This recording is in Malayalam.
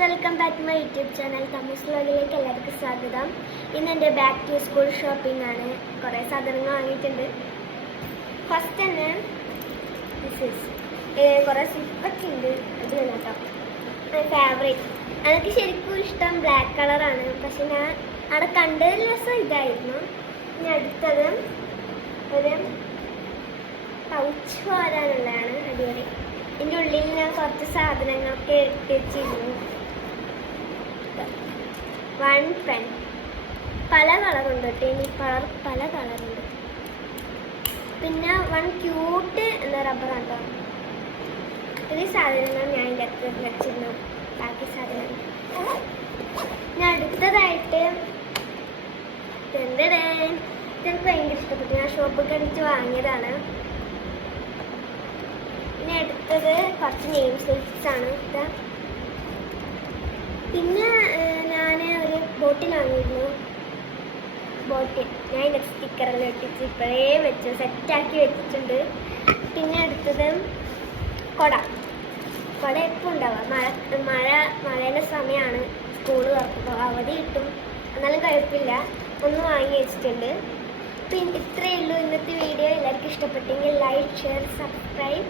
Welcome back to my YouTube channel Thamas വ്ലോഗിലേക്ക് എല്ലാവർക്കും സ്വാഗതം. ഇന്ന് എൻ്റെ ബാക്ക് ടു സ്കൂൾ ഷോപ്പിംഗ് ആണ്. കുറേ സാധനങ്ങൾ വാങ്ങിയിട്ടുണ്ട്. ഫസ്റ്റ് തന്നെ കുറേ സ്ലിപ്പൊക്കെ ഉണ്ട്. അത് കേട്ടോ മൈ ഫേവറേറ്റ്. എനിക്ക് ശരിക്കും ഇഷ്ടം ബ്ലാക്ക് കളറാണ്, പക്ഷെ ഞാൻ അവിടെ കണ്ടതിൽ രസം ഇതായിരുന്നു. ഇനി അടുത്തത് ഒരു പൗച്ച് പോരാനുള്ളതാണ്. അടിപൊളി. ഇതിൻ്റെ ഉള്ളിൽ ഞാൻ കുറച്ച് സാധനങ്ങളൊക്കെ എടുത്ത് വെച്ചിരുന്നു. 1 പെൻ, പല കളറുണ്ട് കേട്ടോ. ഇനി പല കളറുണ്ട്. പിന്നെ 1 ക്യൂട്ട് എന്താ റബ്ബറാണ് കേട്ടോ. ഈ സാധനങ്ങൾ ഞാൻ ഇതിൻ്റെ അടുത്ത് വെച്ചിരുന്നു. ബാക്കി സാധനങ്ങൾ ഞാൻ അടുത്തതായിട്ട് ഇതെനിക്ക് ഭയങ്കര ഇഷ്ടപ്പെട്ടു. ഞാൻ ഷോപ്പിൽ കടിച്ച് വാങ്ങിയതാണ്. പിന്നെ അടുത്തത് കുറച്ച് നെയിം സ്ലിപ്സ് ആണ്. പിന്നെ ഞാൻ ഒരു ബോട്ടിൽ വാങ്ങിയിരുന്നു. ബോട്ടിൽ ഞാൻ ഇതിൻ്റെ സ്റ്റിക്കറെല്ലാം ഇട്ടിട്ട് ഇപ്പോഴേ വെച്ചു സെറ്റാക്കി വെച്ചിട്ടുണ്ട്. പിന്നെ അടുത്തത് കുട എപ്പോൾ ഉണ്ടാവുക. മഴയുടെ സമയമാണ്. സ്കൂൾ തുറക്കുമ്പോൾ അവധി കിട്ടും, എന്നാലും കുഴപ്പമില്ല. ഒന്ന് വാങ്ങി വെച്ചിട്ടുണ്ട്. പിന്നെ ഇത്രയേ ഉള്ളൂ ഇന്നത്തെ വീഡിയോ. എല്ലാവർക്കും ഇഷ്ടപ്പെട്ടെങ്കിൽ ലൈക്ക്, ഷെയർ, സബ്സ്ക്രൈബ്.